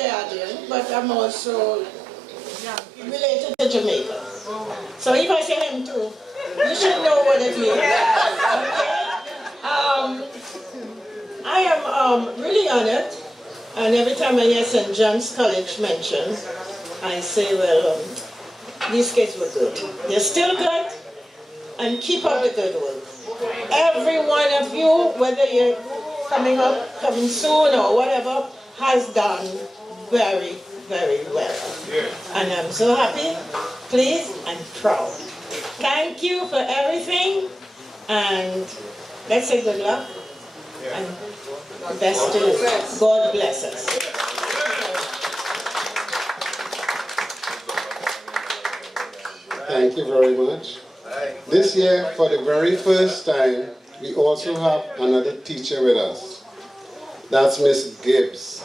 Trinidadian, but I'm also related to Jamaica. So if I say him too, you should know what it means. Okay? I am really honored, and every time I hear St. John's College mentioned, I say, well, these kids were good. They're still good, and keep up the good work. Every one of you, whether you're coming up, coming soon, or whatever, has done very, very well. And I'm so happy, pleased, and proud. Thank you for everything, and let's say good luck, and the best to you. God bless us. Thank you very much. This year, for the very first time, we also have another teacher with us. That's Miss Gibbs.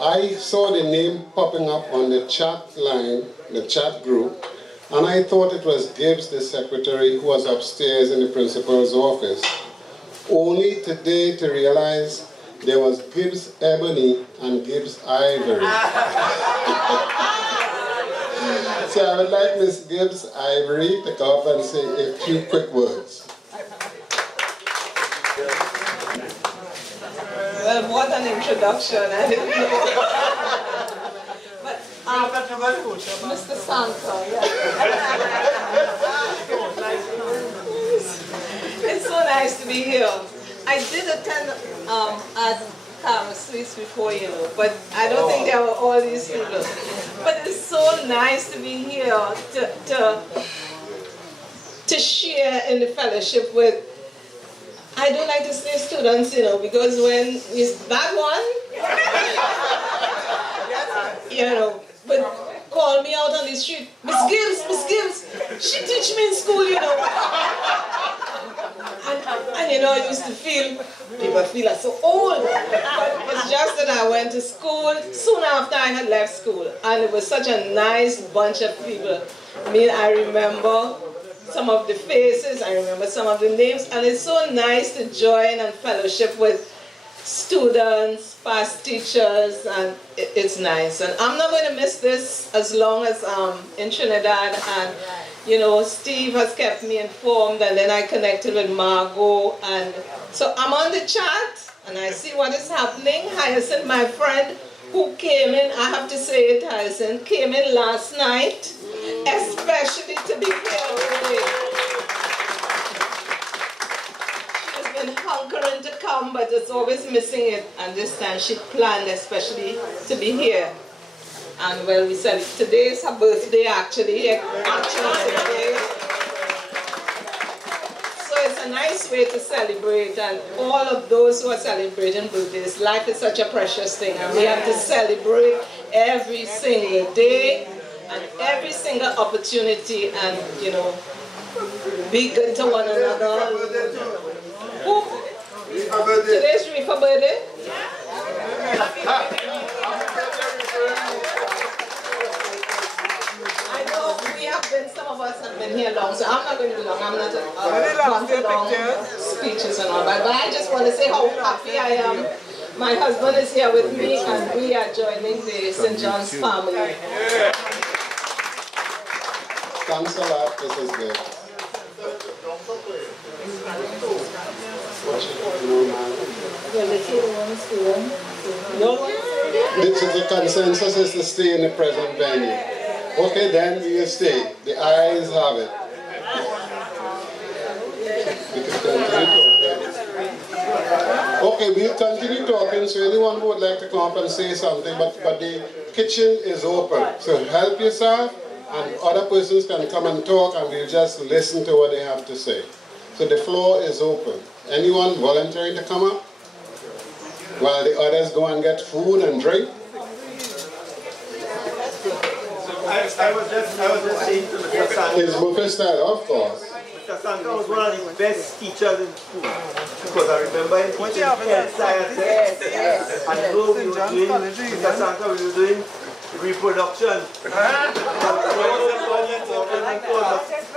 I saw the name popping up on the chat line, the chat group, and I thought it was Gibbs, the secretary, who was upstairs in the principal's office. Only today to realize there was Gibbs Ebony and Gibbs Ivory. So I would like Miss Gibbs Ivory to come up and say a few quick words. Well, what an introduction, I didn't know. But Mr. Santa, yeah. It's so nice to be here. I did attend at Carmen Suites before, you know, but I don't think there were all these people. But it's so nice to be here to share in the fellowship with, I don't like to say students, you know, because when it's that one, you know, but call me out on the street, Miss Gibbs, she teach me in school, you know. And you know, I used to feel, people feel so old. But it's just that I went to school soon after I had left school. And it was such a nice bunch of people. I mean, I remember some of the faces, I remember some of the names, and it's so nice to join and fellowship with students, past teachers, and it's nice. And I'm not going to miss this as long as I'm in Trinidad. And you know, Steve has kept me informed, and then I connected with Margot, and so I'm on the chat, and I see what is happening. Hyacinth, my friend, who came in, I have to say it, Hyacinth, came in last night, especially to be here today. She's been hunkering to come, but it's always missing it, and this time she planned especially to be here. And well, we said today is her birthday actually today. So it's a nice way to celebrate, and all of those who are celebrating birthdays, life is such a precious thing, and we have to celebrate every single day and every single opportunity, and you know, be good to one another. Who? Today's Reefa birthday? Some of us have been here long, so I'm not going to be long. I'm not going to long speeches and all that. But I just want to say how happy I am. My husband is here with me, and we are joining the St. John's family. Thanks a lot, this is good. This is the consensus is to stay in the present venue. Okay, then we will stay. The ayes have it. Okay, we'll continue talking, so anyone who would like to come up and say something, but the kitchen is open. So help yourself, and other persons can come and talk, and we'll just listen to what they have to say. So the floor is open. Anyone volunteering to come up? While the others go and get food and drink? I was just saying to Mr. Santa. It's buffet style, of course. Mr. Santa was one of the best teachers in school. Because I remember him teaching health sciences. And though we were doing, Mr. Santa, we were doing reproduction.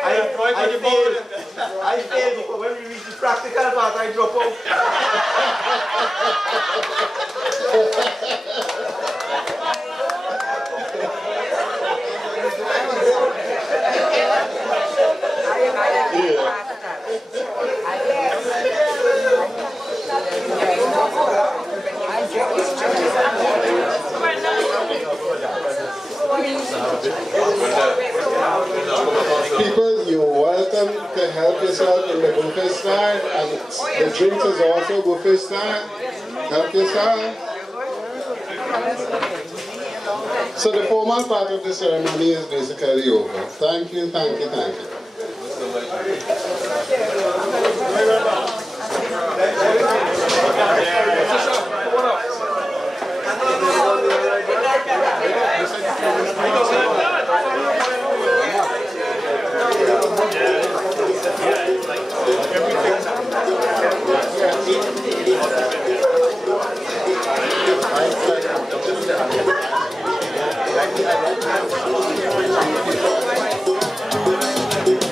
I failed because when we reached the practical part, I dropped out. the buffet style, and the drinks is also buffet style. Help yourself. So the formal part of the ceremony is basically over. Thank you, thank you, thank you.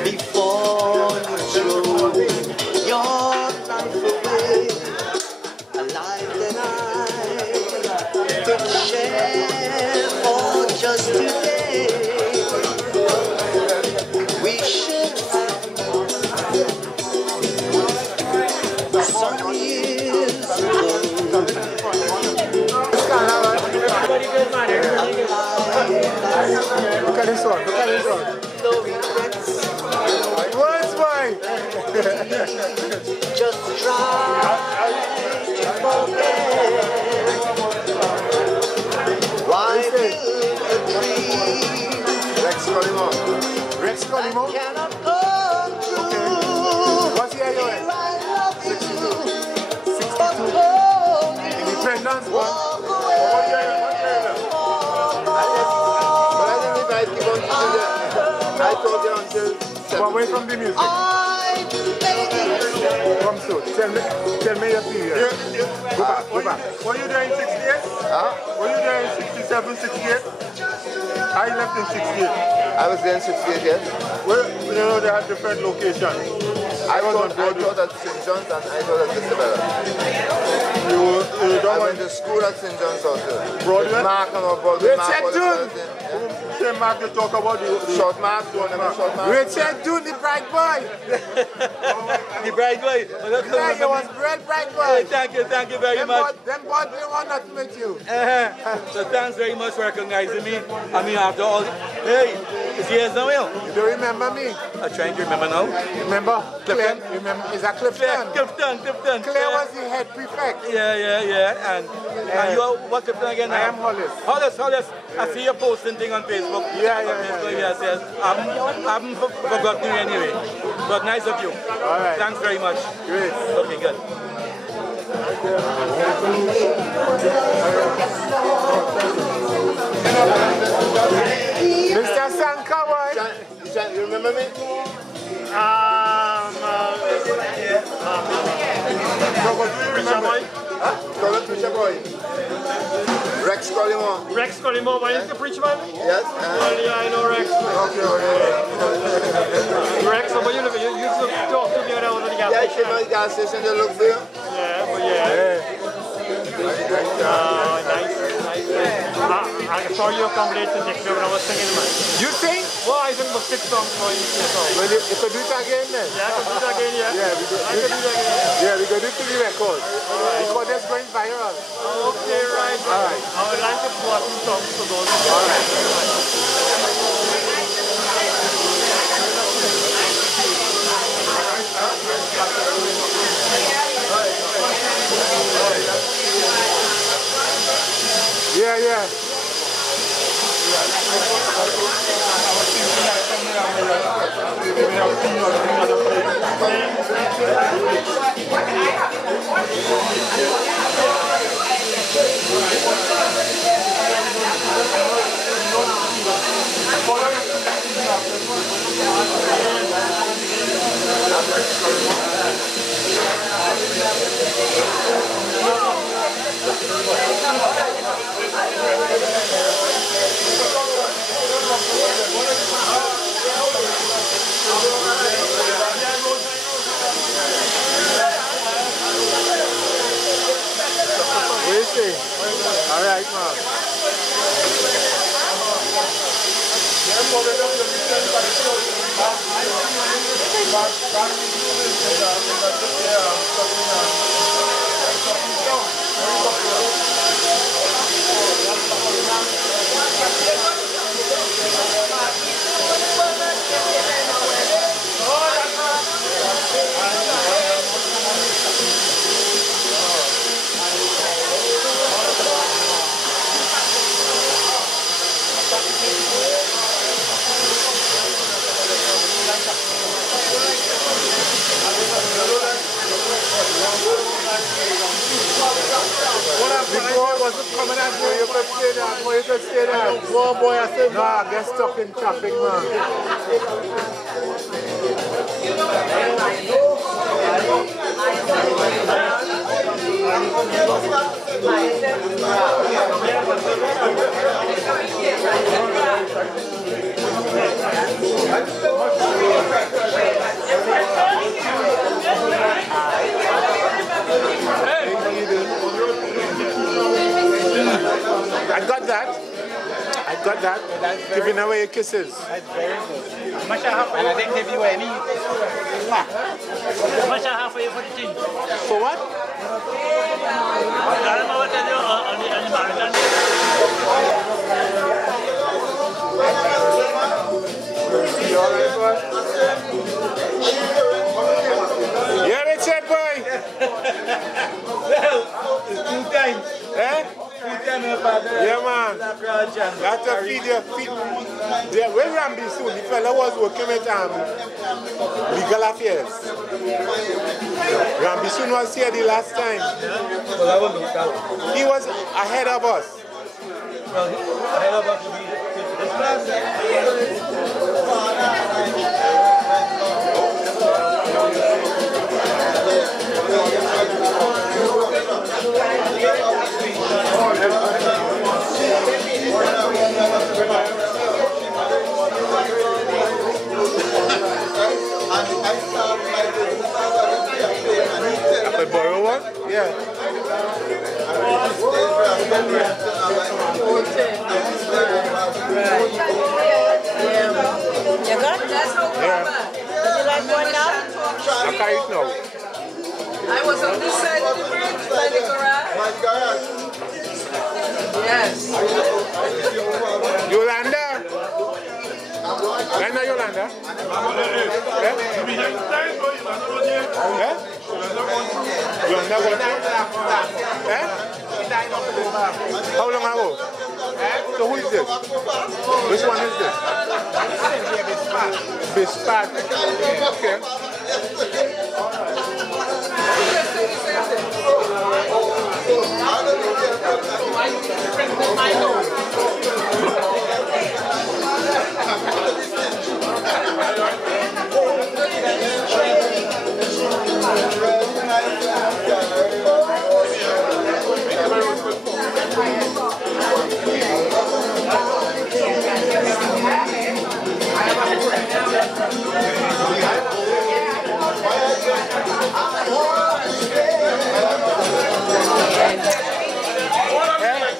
Before you throw your life away, a life that I could share for just today, we should have some years ago. Look at this one, look at this one. No regrets. What's mine? Just try to forget. Why build a dream Rex Colimo. Rex Colimo? cannot come true? What's the year? Here I love you, 62. but hold you, Independence, man. walk away. I told you until away from the music. I'm begging. Come soon. Tell me your period. Go back, go back. Were you there in 68? Huh? Were you there in 67, 68? I left in 68. I was there in 68, yes. Well, you know, they had different locations. I thought at St. John's and I thought at Isabella. You don't I want went to school at St. John's also. Broadway? Mark and about Richard June! Same Mark, you talk about the Short Mark, short Mark. Richard June, the bright boy! The bright boy. Yeah, he was great bright boy. Thank you very much. Them boys didn't want nothing with you. So thanks very much for recognizing me. I mean, after all, hey, it's years now, You don't remember me? I'm trying to remember now. Remember? Clifton? Remember? Is that Clifton? Clifton. Claire was the head prefect. Yeah. And you are what Clifton again? I am Hollis. Hollis. I see you posting thing on Facebook. Yeah. Yes. I haven't forgotten you anyway. But nice of you. All right. Thanks very much. Great. Okay, good. Mr. Sankaboy. You remember me? Preacher boy. Rex Colimo. Rex Colimo, why is the preacher man? Yes. Well, yeah, I know Rex. Rex, but you used to talk to me when I was at the gas Yeah, I station. came at the gas station to look for you. Nice. I saw you come late to next year when I was singing, man. You sing? Well, I sang about 6 songs for you. Well, you could do it again then. Yeah, I could do that again, yeah. Yeah, we could do it again. Yeah, we could do it to the record. Because that's going viral. Okay, right. All right. I would like to pour some songs to those. All right. Yeah. All right, man. wasn't coming at you. You could say that. Boy, you could say that. Poor boy, I said, no, I get stuck in traffic, man. I got that. I got that. Giving away kisses. That's very good. Much I have for you. And I didn't give you any. Much I have for you for the thing. For what? I don't know what they do on the marathon. Yeah, Richard boy. Well, it's 2 times. Eh? 2 times my father. Yeah, man. That's a feed your feet. Yeah, when Rambi soon, the fella was working with legal affairs. Rambi soon was here the last time. Well, I wasn't that one. He was ahead of us. Well, ahead of us to be this class. I borrow one? Yeah. You got that? Yeah. Would you like one now? I carry it now. I was on this side of the bridge by the garage. Yes. Yolanda. Yolanda, Yolanda. Eh? Eh? Yolanda, what? Eh? How long ago? So who is this? Which one is this? Bispat. Okay.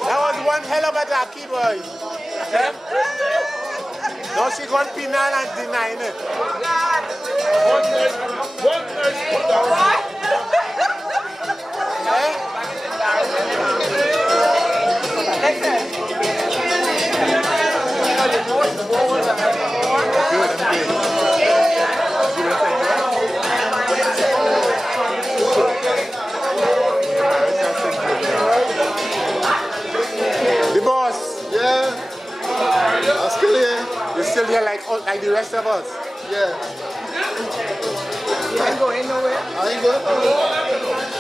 That was one hell of a tacky, boy. Now she got penal and denying it. One nurse put down. The boss. Yeah. I'm still here. You're still here like the rest of us. Yeah. You ain't going nowhere? I ain't going nowhere.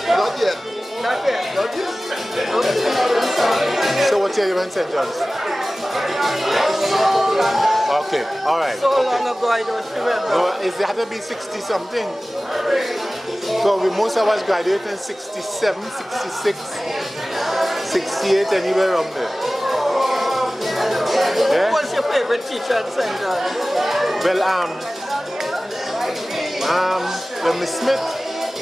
Not yet. Not yet. Not yet. So what year you in St. John's? Okay, all right. So long ago I don't remember. No, it had to be 60 something. So most of us graduated in 67, 66, 68, anywhere around there. Yeah? What's your favorite teacher at St. John's? Well, Miss Smith.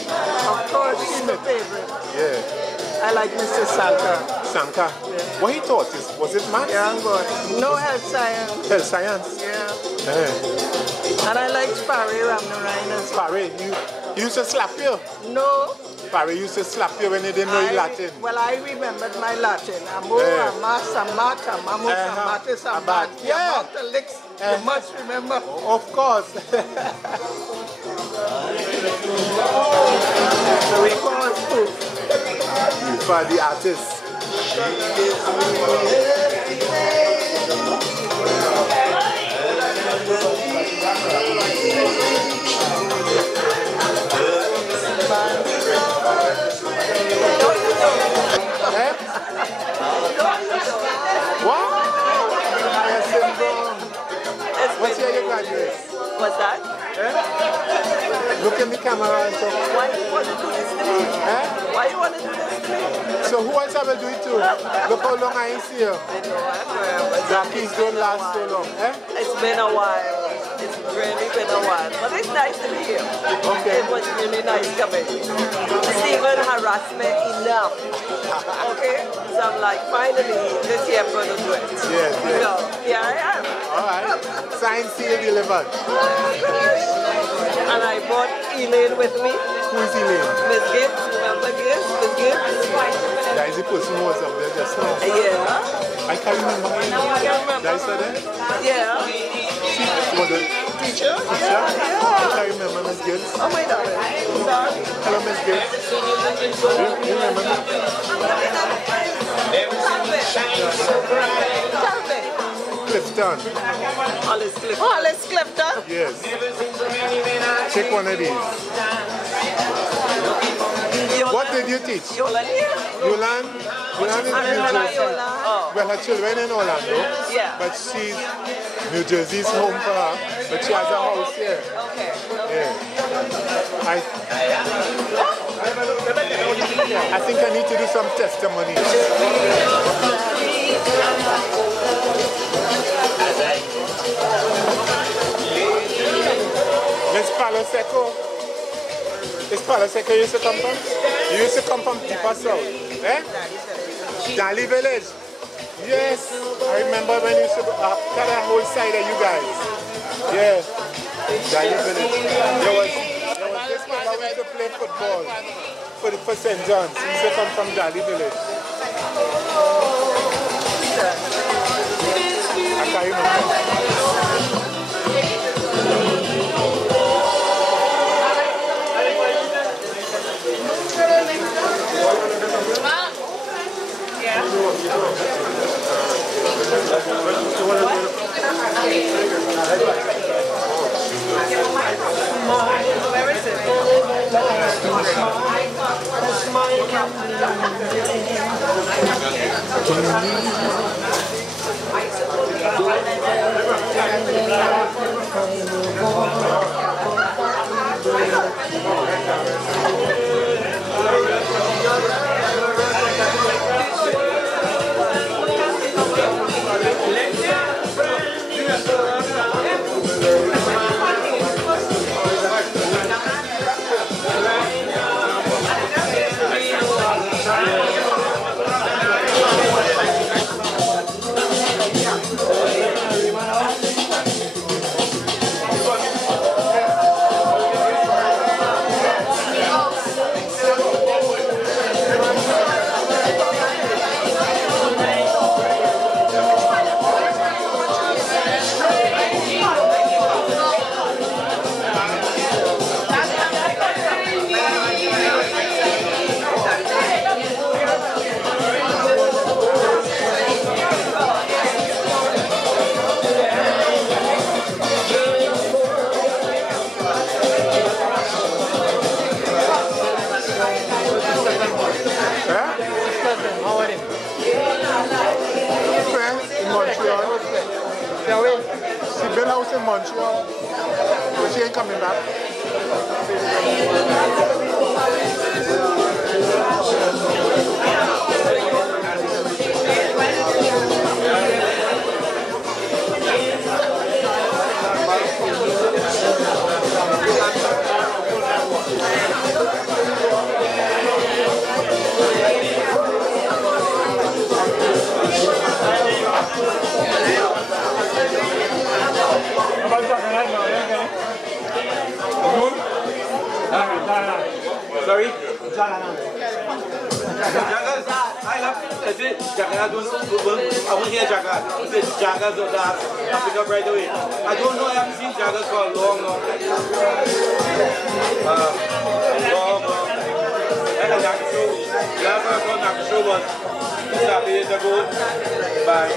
Of course, she's my favorite. Yeah. I like Mr. Sanka. Sanka. Yeah. What he taught was it maths? Yeah, I'm good. No health science. Health science. Yeah. Yeah. And I like Sparry Ramnarayan as well. Parry, you used to slap you. No. Parry used to slap you when you didn't know your Latin. Well, I remembered my Latin. Amo, Yeah. amas, amata, amos, amatis, amat. Yeah. The licks, you must remember. Of course. So we call school. You for the artist. camera and talk. Why you want to do this to me? Eh? Why you want to do this to me? So who else have to do it to? Look how long I ain't see you. The keys don't last so long. Eh? It's been a while. It's really been a while. But it's nice to be here. Okay. It was really nice coming. Stephen harassed me enough. Okay? So I'm like, finally, this year I'm going to do it. Yes, yes. So, here I am. Alright. Sign, seal, delivered. And I brought Elaine with me. Who is Elaine? Miss Gibbs, remember Gibbs? Miss Gibbs? That is the person who was up there just now. Yeah. I can't remember her name. I can't remember. Did I say that? Yeah. She was a Teacher? teacher? I can't remember Miss Gibbs. Oh my God. Sorry. Hello, Miss Gibbs. You remember me? Calvin. Clifton. Hollis Clifton. Hollis Clifton? Yes. Take one of these. What did you teach? Yolan here. Yolan? Yolan is New Jersey. Oh. Well, her children in Orlando. Yeah. But she's, New Jersey's home for her. But she has a house here. Okay. Yeah. I think I need to do some testimony. Miss Paloseco. Miss Paloseco used to come from? You used to come from deeper south. Eh? Dali Village. Yes. I remember when you used to cut a whole side of you guys. Yeah. Dali Village. There was this man who used to play football for St. John's. He used to come from Dali Village. I can't remember. Where is She built a house in Montreal, but she ain't coming back. Sorry? Jagas, I have Jagas, I won't hear Jagas. I said Jagas or that. I pick up right away. I don't know, I haven't seen Jagas for a long time. Long time. And the Naka show, last time I saw Naka show was 7 years ago by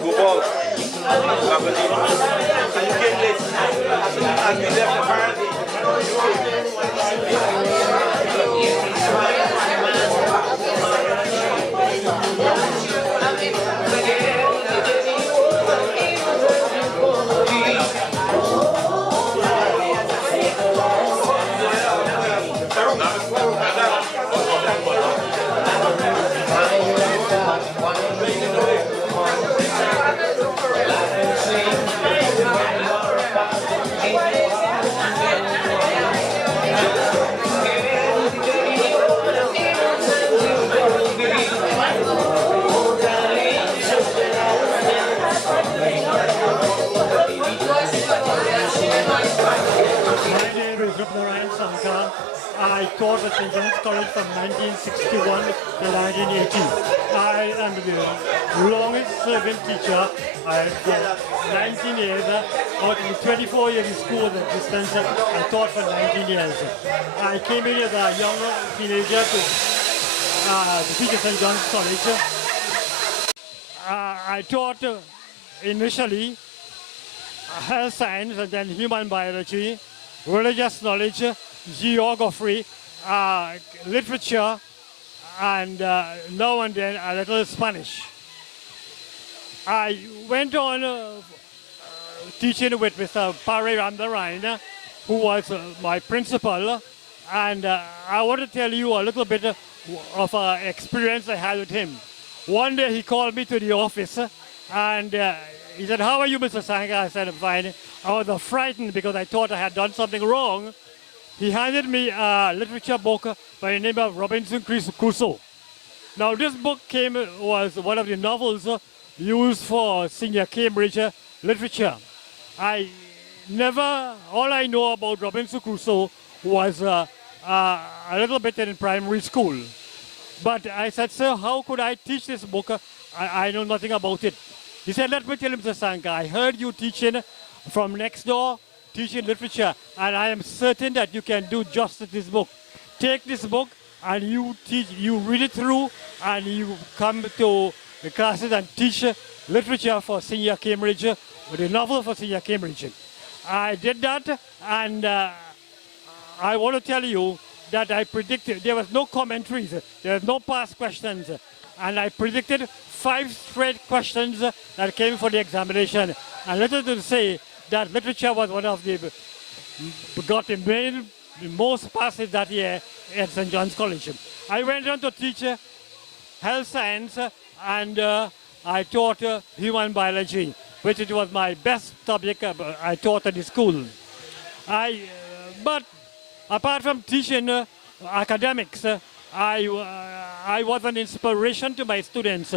Gopal. And you came late. And we left apparently. I taught at St. John's College from 1961 to 1980. I am the longest serving teacher. I've for 19 years. Out of the 24 years in school at distance, I taught for 19 years. I came in as a young teenager to teach at St. John's College. I taught initially health science and then human biology, religious knowledge, geography, literature, and now and then a little Spanish. I went on teaching with Mr. Parry Ramdarine, who was my principal, and I want to tell you a little bit of an experience I had with him. One day he called me to the office and he said, "How are you, Mr. Sanka?" I said, "I'm fine." I was frightened because I thought I had done something wrong. He handed me a literature book by the name of Robinson Crusoe. Now this book was one of the novels used for senior Cambridge literature. All I know about Robinson Crusoe was a little bit in primary school. But I said, "Sir, how could I teach this book? I know nothing about it." He said, "Let me tell you, Mr. Sanka, I heard you teaching from next door, teaching literature, and I am certain that you can do justice to this book. Take this book and you read it through, and you come to the classes and teach literature for senior Cambridge, with a novel for senior Cambridge." I did that, and I want to tell you that I predicted, there was no commentaries, there was no past questions, and I predicted 5 straight questions that came for the examination. And little to say that literature was one of the, got the most passes that year at St. John's College. I went on to teach health science, and I taught human biology, which it was my best subject I taught at the school. But apart from teaching academics, I was an inspiration to my students.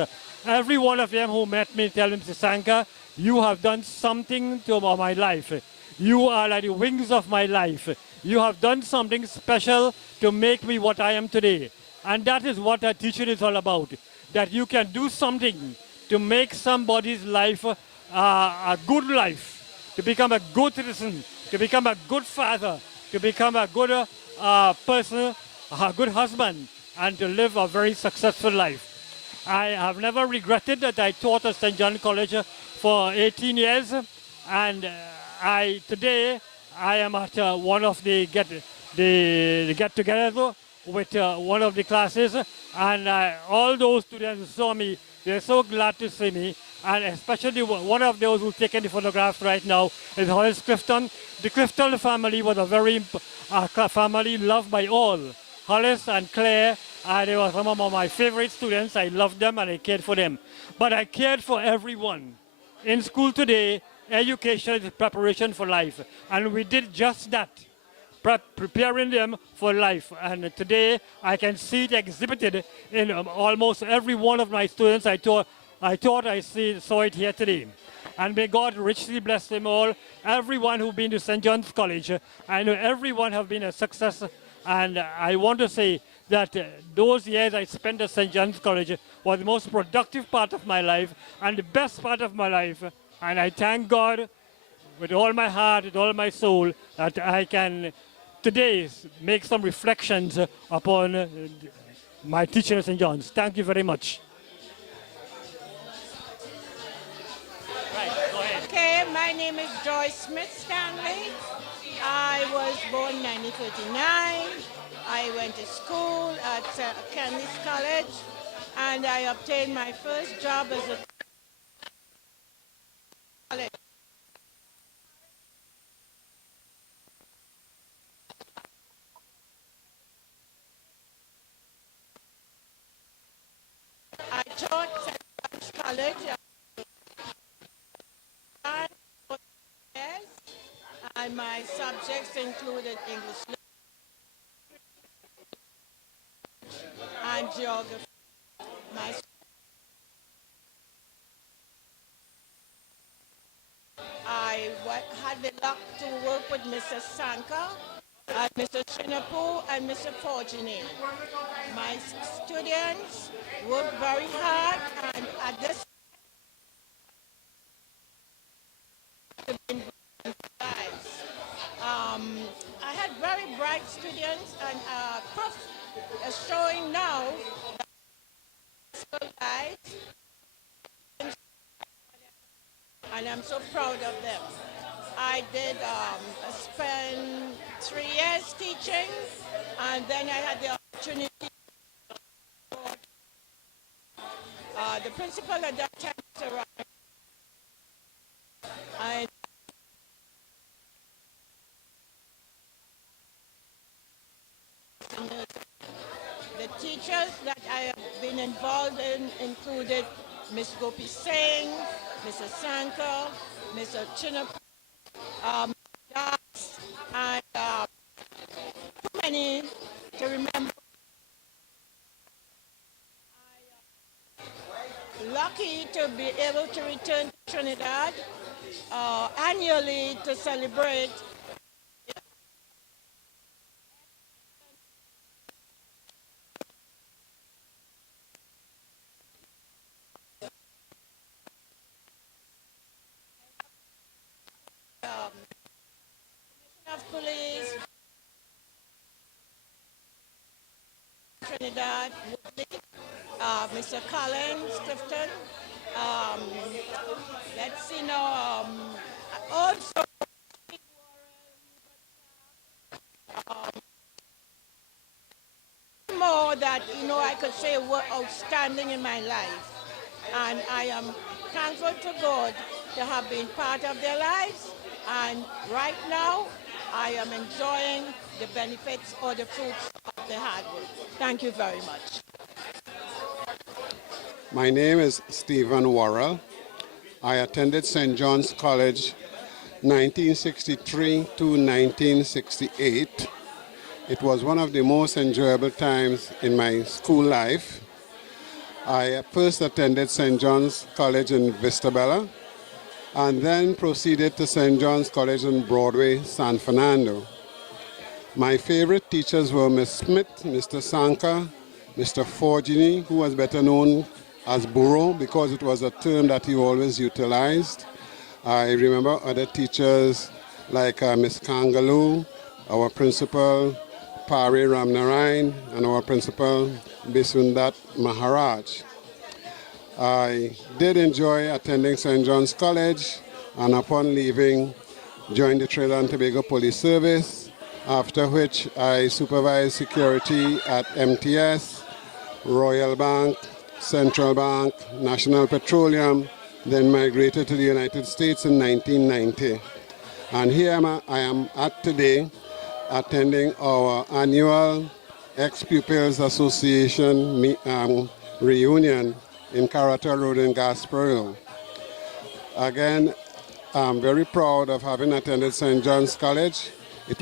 Every one of them who met me tell me, "Mr. Sanka, you have done something to my life. You are like the wings of my life. You have done something special to make me what I am today." And that is what teaching is all about. That you can do something to make somebody's life a good life, to become a good citizen, to become a good father, to become a good person, a good husband, and to live a very successful life. I have never regretted that I taught at St. John College for 18 years, and today I am at one of the get-together with one of the classes, and all those students who saw me, they're so glad to see me, and especially one of those who's taking the photographs right now is Hollis Clifton. The Clifton family was a very family loved by all. Hollis and Claire, they were some of my favorite students. I loved them and I cared for them. But I cared for everyone. In school today, education is preparation for life. And we did just that, preparing them for life. And today, I can see it exhibited in almost every one of my students I taught. I saw it here today. And may God richly bless them all. Everyone who's been to St. John's College, I know everyone have been a success. And I want to say that those years I spent at St. John's College was the most productive part of my life and the best part of my life. And I thank God with all my heart, with all my soul, that I can today make some reflections upon my teaching at St. John's. Thank you very much. Okay, my name is Joyce Smith Stanley. I was born in 1939. I went to school at Candice College, and I obtained my first job as a college. college. And my subjects included English and geography. Had the luck to work with Mr. Sanka, Mr. Shinapu, and Mr. Fortuny. My students worked very hard, and at this lives. I had very bright students, and prof is showing now that and I'm so proud of them. I did spend 3 years teaching, and then I had the opportunity. The principal at that time was around. And the teachers that I have been involved in included Ms. Gopi Singh, Mr. Sanka, Mr. Chinap, and too many to remember. Lucky to be able to return to Trinidad annually to celebrate of police, Trinidad, Mr. Collins, Clifton. Let's see now. Also, more that I could say were outstanding in my life, and I am thankful to God to have been part of their lives. And right now, I am enjoying the benefits or the fruits of the hard work. Thank you very much. My name is Stephen Worrell. I attended St. John's College 1963 to 1968. It was one of the most enjoyable times in my school life. I first attended St. John's College in Vistabella and then proceeded to St. John's College in Broadway, San Fernando. My favorite teachers were Ms. Smith, Mr. Sanka, Mr. Forgini, who was better known as Burro because it was a term that he always utilized. I remember other teachers like Ms. Kangaloo, our principal, Pari Ramnarayan, and our principal, Bisundat Maharaj. I did enjoy attending St. John's College, and upon leaving, joined the Trinidad and Tobago Police Service, after which I supervised security at MTS, Royal Bank, Central Bank, National Petroleum, then migrated to the United States in 1990. And here I am at today, attending our annual Ex-Pupils Association reunion in Caratal Road in Gasparillo. Again, I'm very proud of having attended St. John's College. It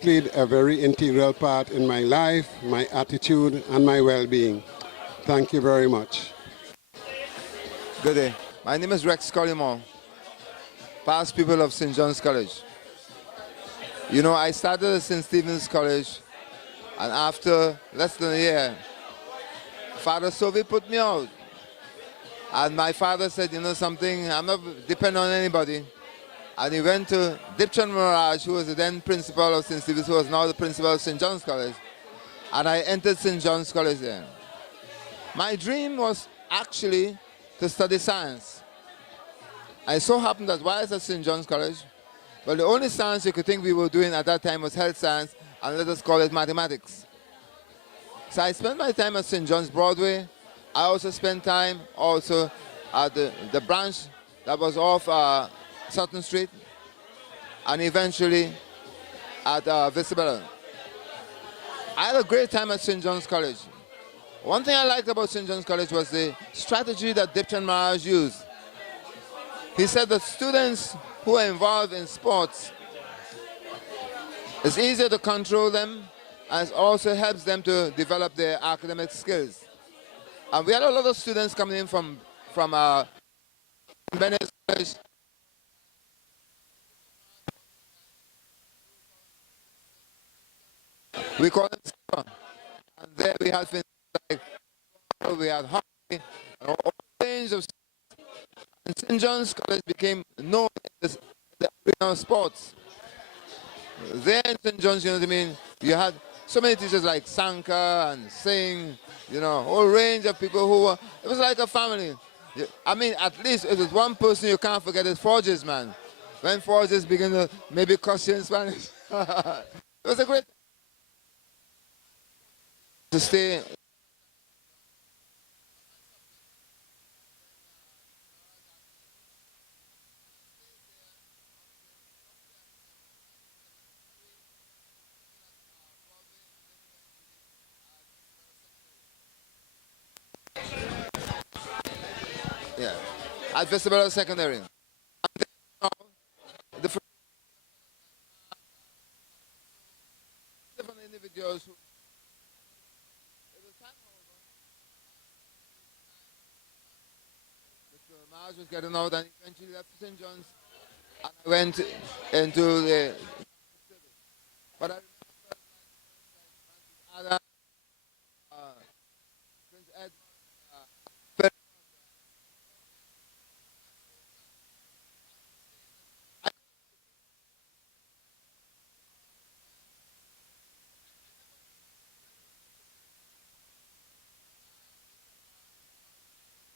played a very integral part in my life, my attitude, and my well-being. Thank you very much. Good day. My name is Rex Collymore, past pupil of St. John's College. I started at St. Stephen's College, and after less than a year, Father Sovi put me out. And my father said, something, I'm not dependent on anybody. And he went to Dipchan Maraj, who was the then principal of St. Stephen's, who was now the principal of St. John's College. And I entered St. John's College there. My dream was actually to study science. I so happened that while I was at St. John's College, well, the only science you could think we were doing at that time was health science, and let us call it mathematics. So I spent my time at St. John's Broadway. I also spent time also at the branch that was off Sutton Street, and eventually at Visabella. I had a great time at St. John's College. One thing I liked about St. John's College was the strategy that Dipchan Maharaj used. He said that students who are involved in sports, it's easier to control them, and it also helps them to develop their academic skills. And we had a lot of students coming in from Venice College. We call it soccer. And there we had things like we had hockey, and all range of sports. And St. John's College became known in the arena of sports. There in St. John's, you know what I mean, you had so many teachers like Sanka and Singh, you know, a whole range of people who were, it was like a family. I mean, at least if there's one person you can't forget is Forges, man. When Forges begin to maybe cuss you in Spanish. It was a great to stay. Yeah, at Vestibular Secondary. And then, you know, the different individuals who Mr. Mars was getting out and eventually left St. John's and I went into the but I remember like Prince Ed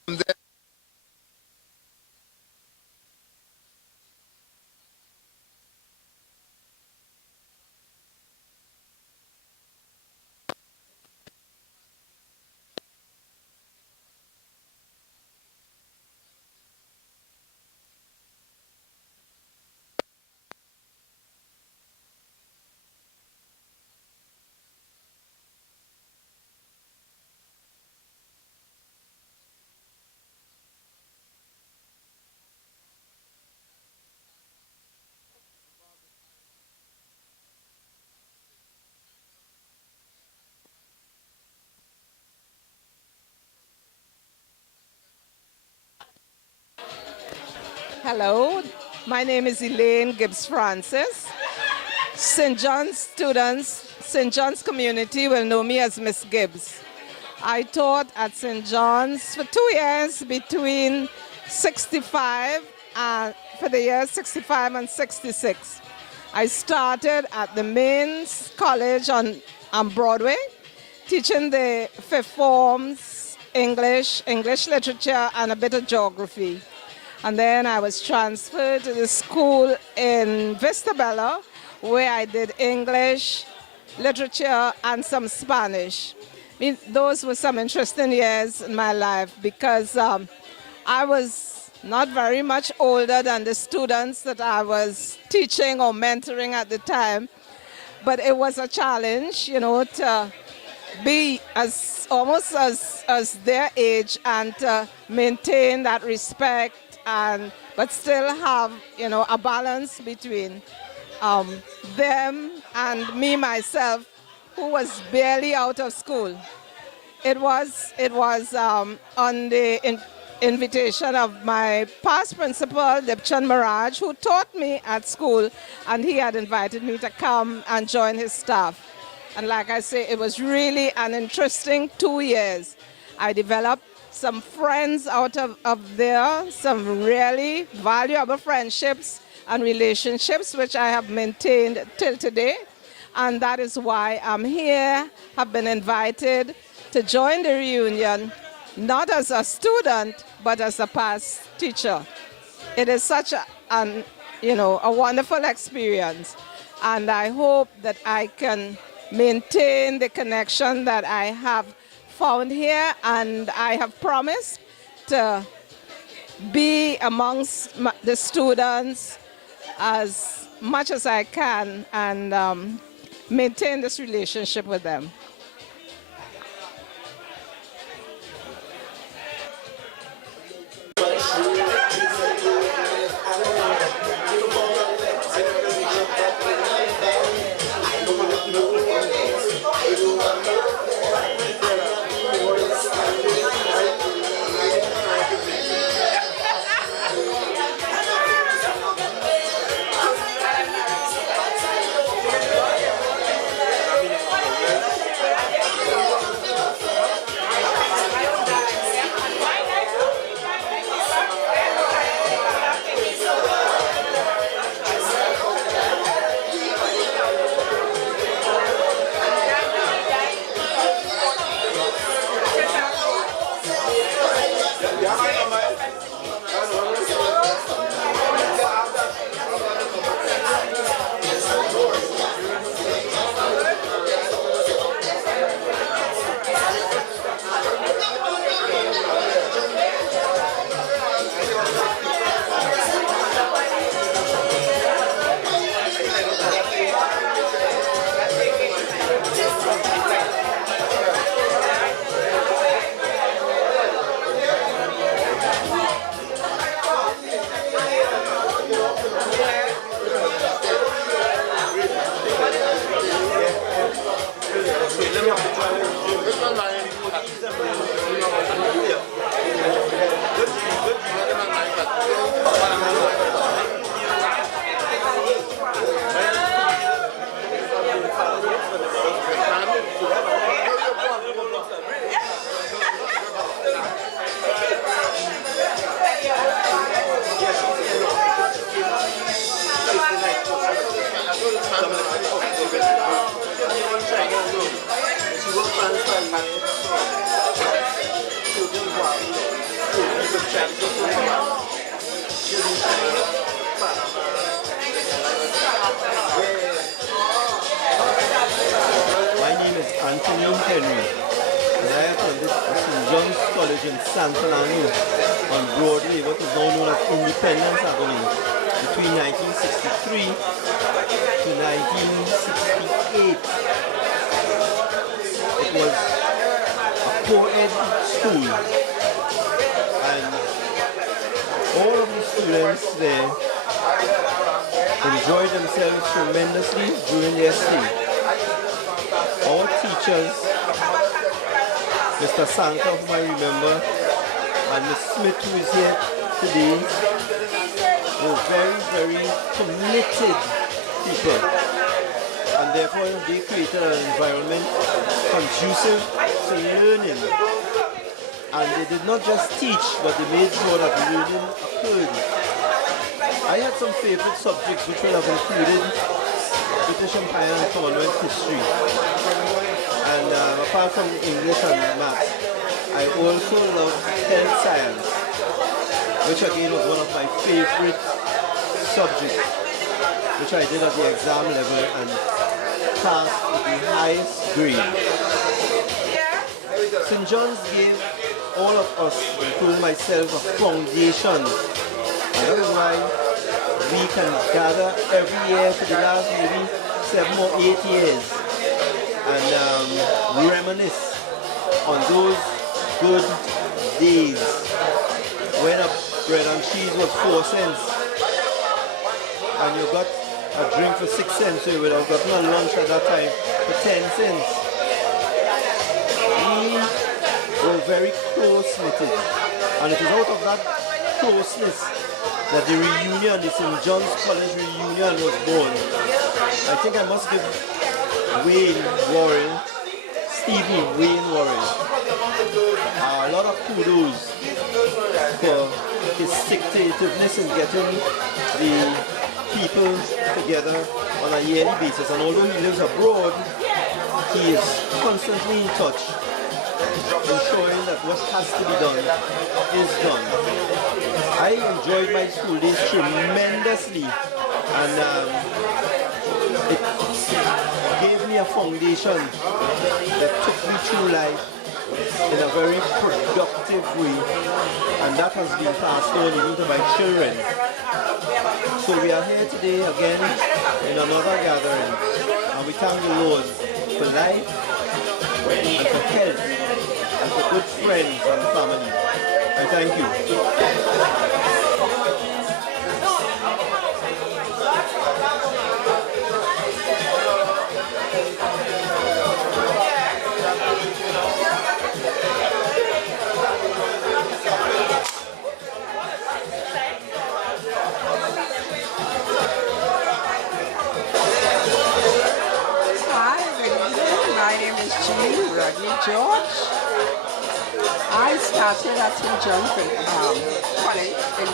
from there. Hello, my name is Elaine Gibbs Francis. St. John's students, St. John's community will know me as Miss Gibbs. I taught at St. John's for 2 years between 65 and for the years 65 and 66. I started at the Mains College on Broadway, teaching the fifth forms, English literature, and a bit of geography. And then I was transferred to the school in Vista Bella, where I did English, literature, and some Spanish. I mean, those were some interesting years in my life because I was not very much older than the students that I was teaching or mentoring at the time. But it was a challenge, you know, to be almost as their age and to maintain that respect but still have, you know, a balance between them and me myself, who was barely out of school. It was on the invitation of my past principal, Dipchan Maharaj, who taught me at school, and he had invited me to come and join his staff. And like I say, it was really an interesting 2 years. I developed some friends out of there, some really valuable friendships and relationships, which I have maintained till today. And that is why I'm here, have been invited to join the reunion, not as a student, but as a past teacher. It is such a wonderful experience. And I hope that I can maintain the connection that I have found here, and I have promised to be amongst the students as much as I can and maintain this relationship with them. My name is Anthony Henry, and I attended St. John's College in San Fernando on Broadway, what is now known as Independence Avenue, between 1963 to 1968. It was a co-ed school, and all of the students there enjoyed themselves tremendously during their stay. Our teachers, Mr. Sanka, whom I remember, and Ms. Smith, who is here today, were very, very committed people. And therefore, they created an environment conducive to learning. And they did not just teach, but they made sure that learning occurred. I had some favorite subjects which would have included British Empire and Commonwealth history. And apart from English and maths, I also loved health science, which again was one of my favorite subjects, which I did at the exam level and passed with the highest grade. St. John's gave all of us, including myself, a foundation. And that is why we can gather every year for the last maybe 7 or 8 years and reminisce on those good days when a bread and cheese was 4 cents and you got a drink for 6 cents, so you would have gotten a lunch at that time for 10 cents. We were very close-knitted, and it is out of that closeness that the reunion, the St. John's College reunion was born. I think I must give Wayne Warren, Stephen Wayne Warren, a lot of kudos for his stick-to-itiveness in getting the people together on a yearly basis. And although he lives abroad, he is constantly in touch, ensuring that what has to be done is done. I enjoyed my school days tremendously, and it gave me a foundation that took me through life in a very productive way, and that has been passed on even to my children. So we are here today again in another gathering, and we thank the Lord for life and for health and for good friends and family. I thank you. My name is Jean Rodney George. I started at St. John's College in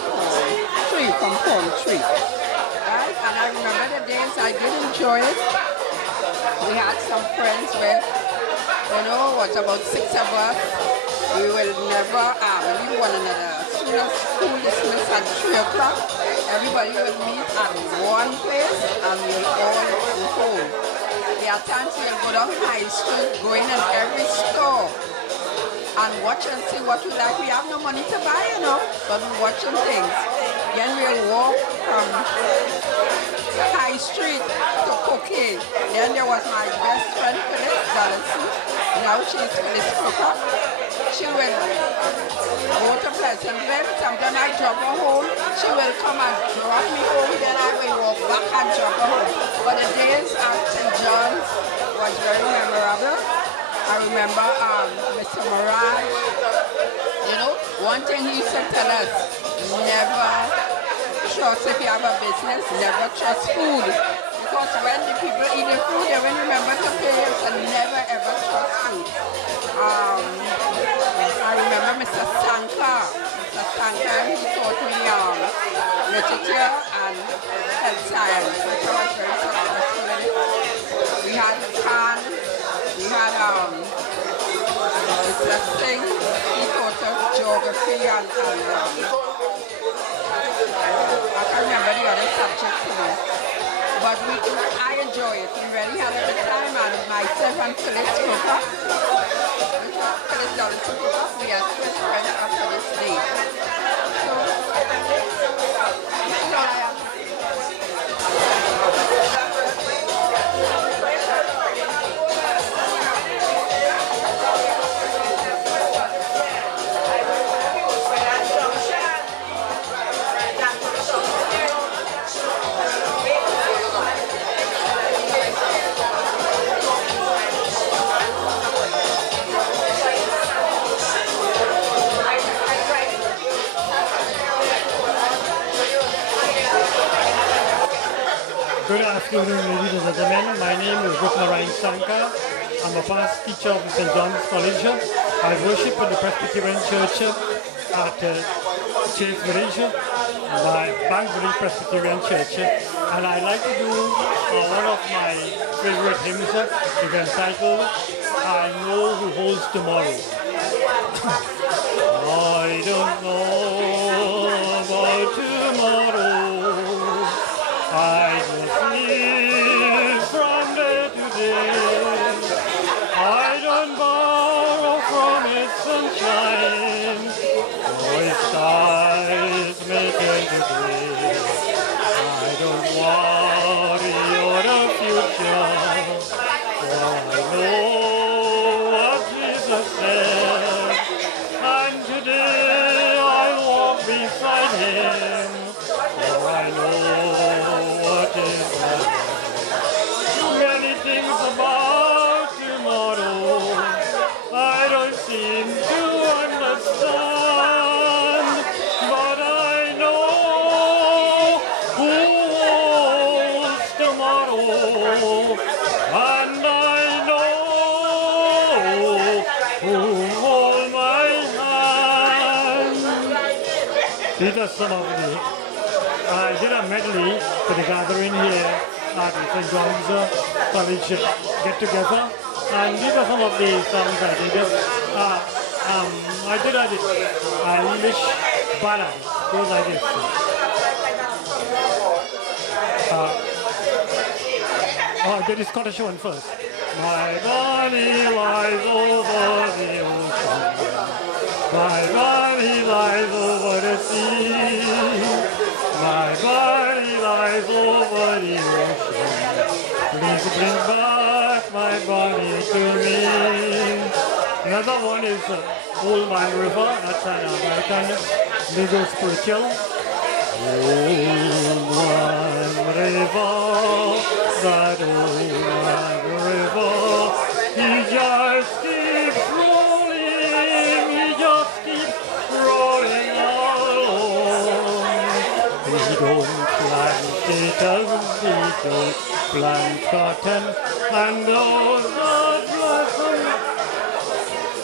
from Form 3. Right? And I remember the days I did enjoy it. We had some friends where, what, about 6 of us, we will never leave one another. As soon as school dismissed at 3 o'clock, everybody will meet at one place and we'll all go home. There are times we'll go down High Street, going in every store and watch and see what we like. We have no money to buy, but we're watching things. Then we'll walk from High Street to Cocaine. Then there was my best friend, Phyllis Dallison. Now she's Phyllis Crooker. She will go to Pleasantville. Sometimes I drop her home. She will come and drop me home. Then I will walk back and drop her home. But the days at St. John's was very memorable. I remember Mr. Mirage. One thing he used to tell us, never trust, if you have a business, never trust food. Because when the people eat the food, they will remember to pay you, so never ever trust food. I remember Mr. Sanka. Mr. Sanka, he taught me literature and health science. So I was very successful in it. We had Khan, we had Mr. Singh, he taught us geography and I can't remember the other subject too. But I enjoy it. We really had a good time, and myself and Phyllis Cooper. Phyllis Donaldson Cooper, we are Swiss friends after this day. So, that's all I have. Good afternoon, ladies and gentlemen. My name is Ruknarayan Sankar. I'm a past teacher of St. John's College. I worship in the Presbyterian Church at Chase Village, my Bank Village Presbyterian Church. And I like to do one of my favorite hymns. It's entitled, I Know Who Holds Tomorrow. I don't know about tomorrow. I just live from day to day. I don't borrow from its sunshine. Oh, its skies may turn to gray. I don't worry about the future. For I know what Jesus said. And today I walk beside him. For I know many things about tomorrow I don't seem to understand, but I know who holds tomorrow, and I know who holds my hand. These are some of the I did a medley for the gathering here at St. John's College get-together, and these are some of the songs I did. I did a Irish ballad, goes like this. I did the Scottish one first. My body lies over the ocean, my body lies over the sea. My body lies over the ocean. Please bring back my body to me. Another one is Old Man River. That's an American legal spiritual. Old Man River, that old Man River, he just keeps rolling, he just keeps rolling along. He don't plant potatoes, he don't plant cotton, and those that blossom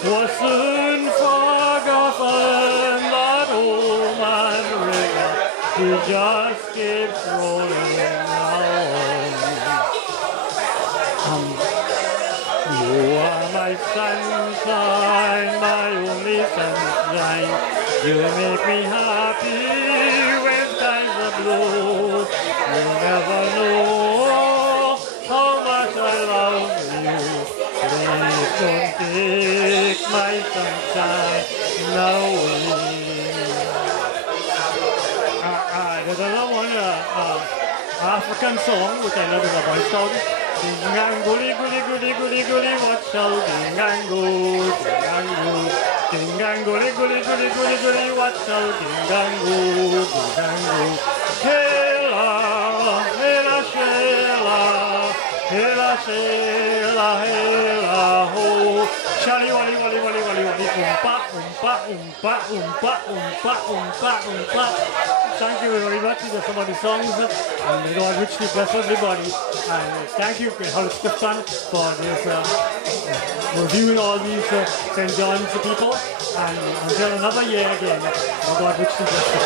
was soon forgotten. That old Man River, he just keeps rolling on. You are my sunshine, my only sunshine. You make me happy when skies are blue. You never know how much I love you. Please don't take my sunshine away. There's another one, African song, which I love is a voice song. Ding and goody, goody, goody, goody, goody, what shall ding and go, ding and go. Ding and goody, goody, goody, goody, goody, what shall ding and go, ding and go. Hela, hela, shela, hela, shela, hela, ho. Shally, wally, wally, wally, wally, wally, umpa, umpa, umpa, umpa, umpa, umpa, umpa. Thank you very much. These are some of the songs, and may God richly bless everybody. And thank you, Hollis Clifton, for this reviewing all these St. John's people. And until another year again, may God richly bless you.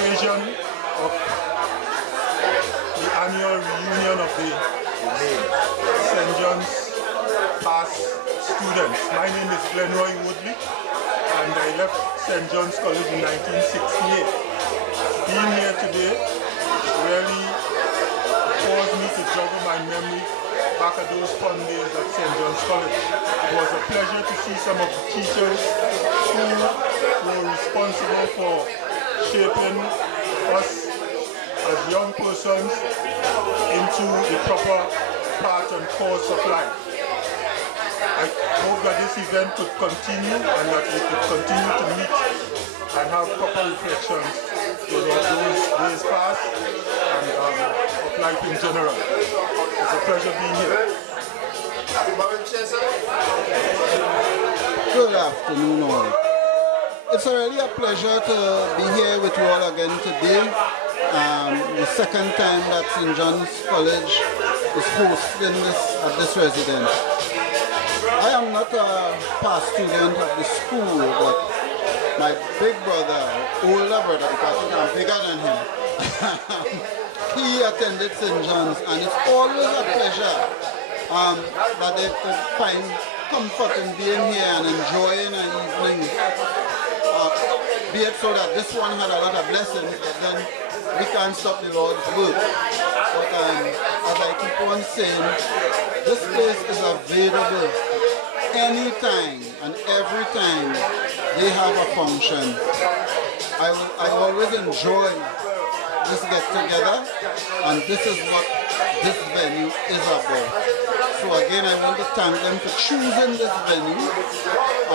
occasion of the annual reunion of the St. John's past students. My name is Glenroy Woodley, and I left St. John's College in 1968. Being here today really caused me to joggle my memory back at those fun days at St. John's College. It was a pleasure to see some of the teachers who were responsible for shaping us as young persons into the proper path and course of life. I hope that this event could continue and that we could continue to meet and have proper reflections those days past and of life in general. It's a pleasure being here. Good afternoon all. It's really a pleasure to be here with you all again today. The second time that St. John's College is hosting this residence. I am not a past student of the school, but my big brother, older brother, because I think I'm bigger than him, he attended St. John's, and it's always a pleasure that they could find comfort in being here and enjoying an evening. Be it so that this one had a lot of blessings, but then we can't stop the Lord's work. But as I keep on saying, this place is available anytime and every time they have a function. I always enjoy this get together, and this is what this venue is about. So again, I want to thank them for choosing this venue,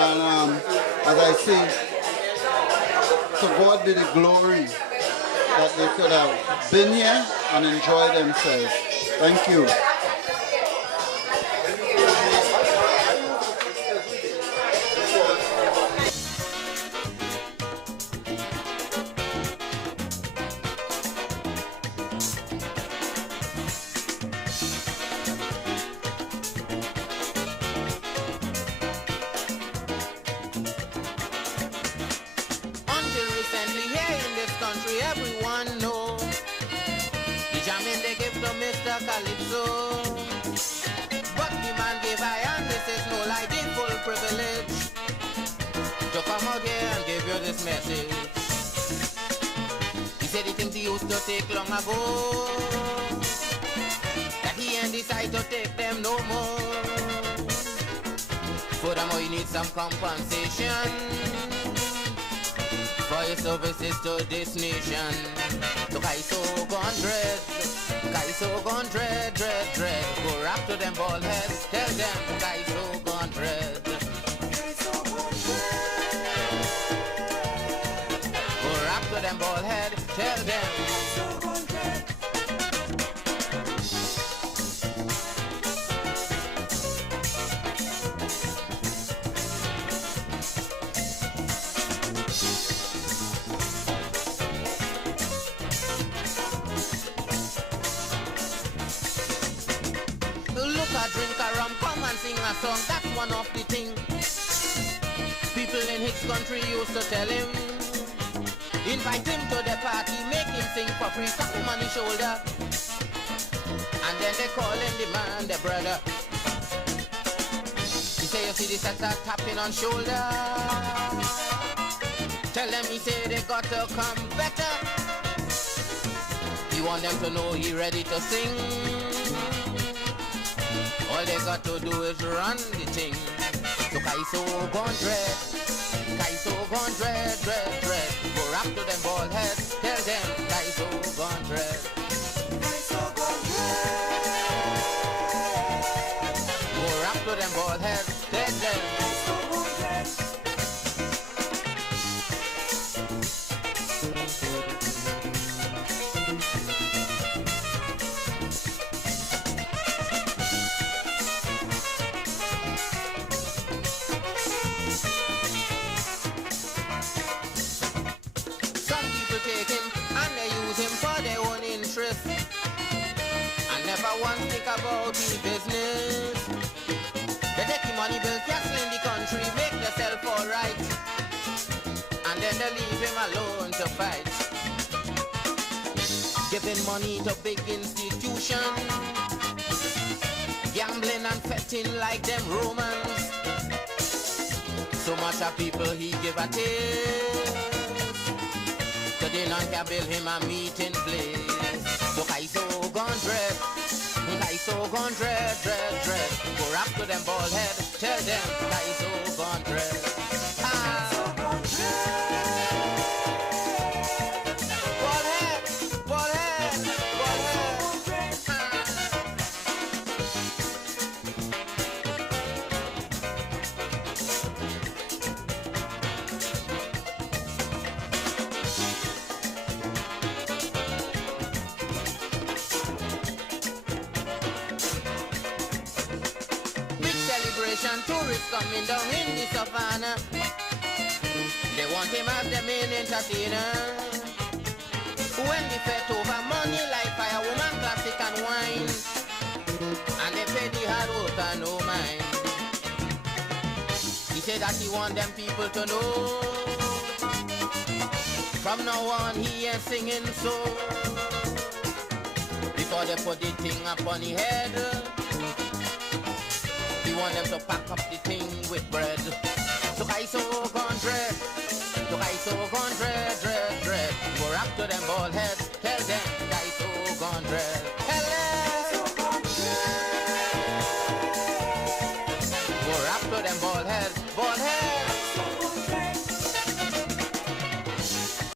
and as I say, to God be the glory that they could have been here and enjoy themselves. Thank you. But the man gave I, and this is no lie, the full privilege to come out here and give you this message. He said the things he used to take long ago, that he ain't decide to take them no more. Furthermore, you need some compensation for your services to this nation. Look, I so gone dread. Guys so gone dread. Go rap to them bald heads. Tell them guys so gone dread. Go rap to them bald head. Tell them so gone dread. Drink a rum, come and sing a song, that's one of the things people in his country used to tell him. Invite him to the party, make him sing for free, tap him on the shoulder, and then they call him the man, the brother. He say, you see this at tapping on shoulder, tell them he say they got to come better. He want them to know he ready to sing. All they got to do is run the thing. So Kaiso gone dread. Kaiso gone dread. Go rap to them bald heads. Tell them Kaiso gone dread. Kaiso gone dread. Go rap to them bald heads. Tell them Kaiso gone dread. One think about the business. They take the money, build castle in the country, make themselves alright, and then they leave him alone to fight. giving money to big institutions, gambling and fetting like them Romans. So much of people he give a taste. Today none can build him a meeting place. Look, I so gone dread. I so gone dread. Go rap to them bald head. Tell them I so gone dread. Tourists coming down in the savannah. They want him as the main entertainer. When they fet over money like fire, woman, classic and wine, and they pay the hard work and no mind. He said that he want them people to know, from now on he ain't singing so. Before they put the thing up on the head, we want them to pack up the thing with bread. So I so gone dread. So I so gone dread. Go rap to them bald heads. Tell them I so gone dread. Go rap to them bald heads.